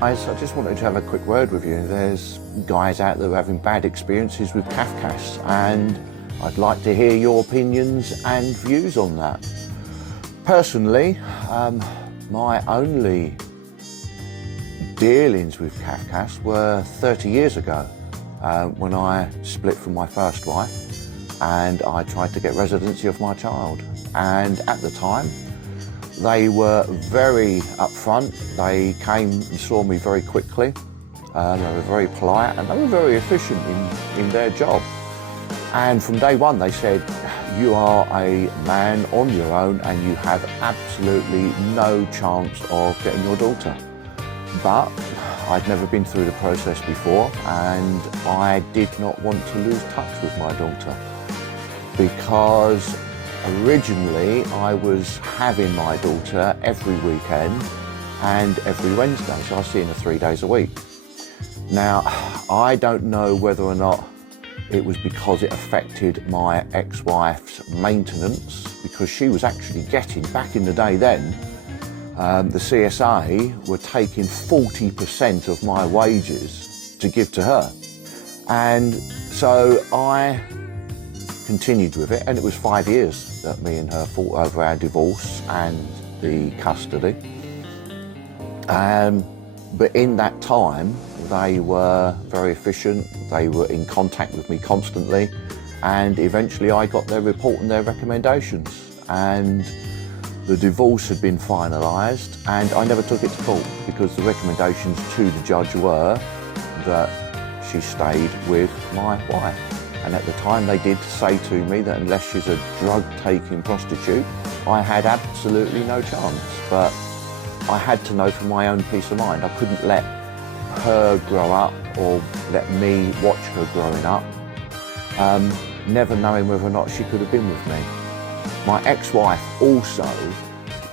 Guys, I just wanted to have a quick word with you. There's guys out there having bad experiences with CAFCAS, and I'd like to hear your opinions and views on that. Personally, my only dealings with CAFCAS were 30 years ago when I split from my first wife and I tried to get residency of my child. And at the time, they were very upfront. They came and saw me very quickly. They were very polite and they were very efficient in their job. And from day one, they said, you are a man on your own and you have absolutely no chance of getting your daughter. But I'd never been through the process before and I did not want to lose touch with my daughter because originally I was having my daughter every weekend and every Wednesday, so I was seeing her 3 days a week. Now, I don't know whether or not it was because it affected my ex-wife's maintenance, because she was actually getting, back in the day then, the CSA were taking 40% of my wages to give to her. And so I continued with it, and it was 5 years that me and her fought over our divorce and the custody. But in that time, they were very efficient. They were in contact with me constantly, and eventually I got their report and their recommendations. And the divorce had been finalised, and I never took it to court because the recommendations to the judge were that she stayed with my wife. And at the time they did say to me that unless she's a drug-taking prostitute, I had absolutely no chance. But I had to know for my own peace of mind. I couldn't let her grow up or let me watch her growing up, never knowing whether or not she could have been with me. My ex-wife also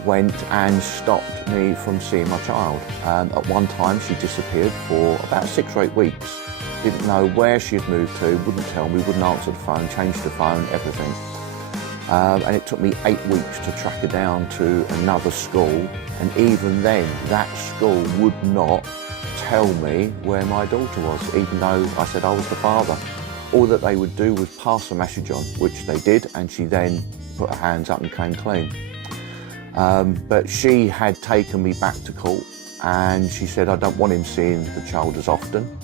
went and stopped me from seeing my child. At one time she disappeared for about 6 or 8 weeks. Didn't know where she had moved to, wouldn't tell me, wouldn't answer the phone, changed the phone, everything. And it took me 8 weeks to track her down to another school, and even then that school would not tell me where my daughter was, even though I said I was the father. All that they would do was pass a message on, which they did, and she then put her hands up and came clean. But she had taken me back to court and she said, I don't want him seeing the child as often.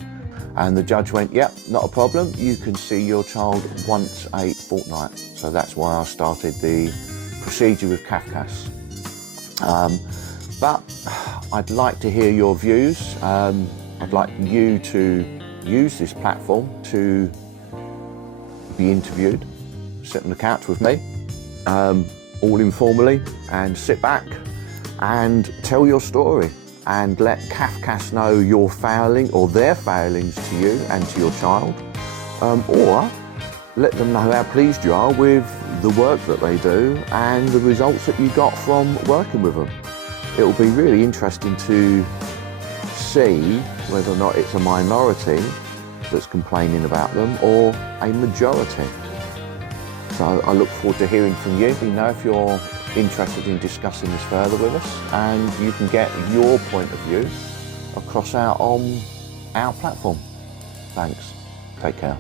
And the judge went, yep, not a problem. You can see your child once a fortnight. So that's why I started the procedure with CAFCAS. But I'd like to hear your views. I'd like you to use this platform to be interviewed, sit on the couch with me, all informally, and sit back and tell your story and let CAFCAS know your failing or their failings to you and to your child, or let them know how pleased you are with the work that they do and the results that you got from working with them. It will be really interesting to see whether or not it's a minority that's complaining about them or a majority. So I look forward to hearing from you. You know, if you're interested in discussing this further with us, and you can get your point of view across on our platform. Thanks. Take care.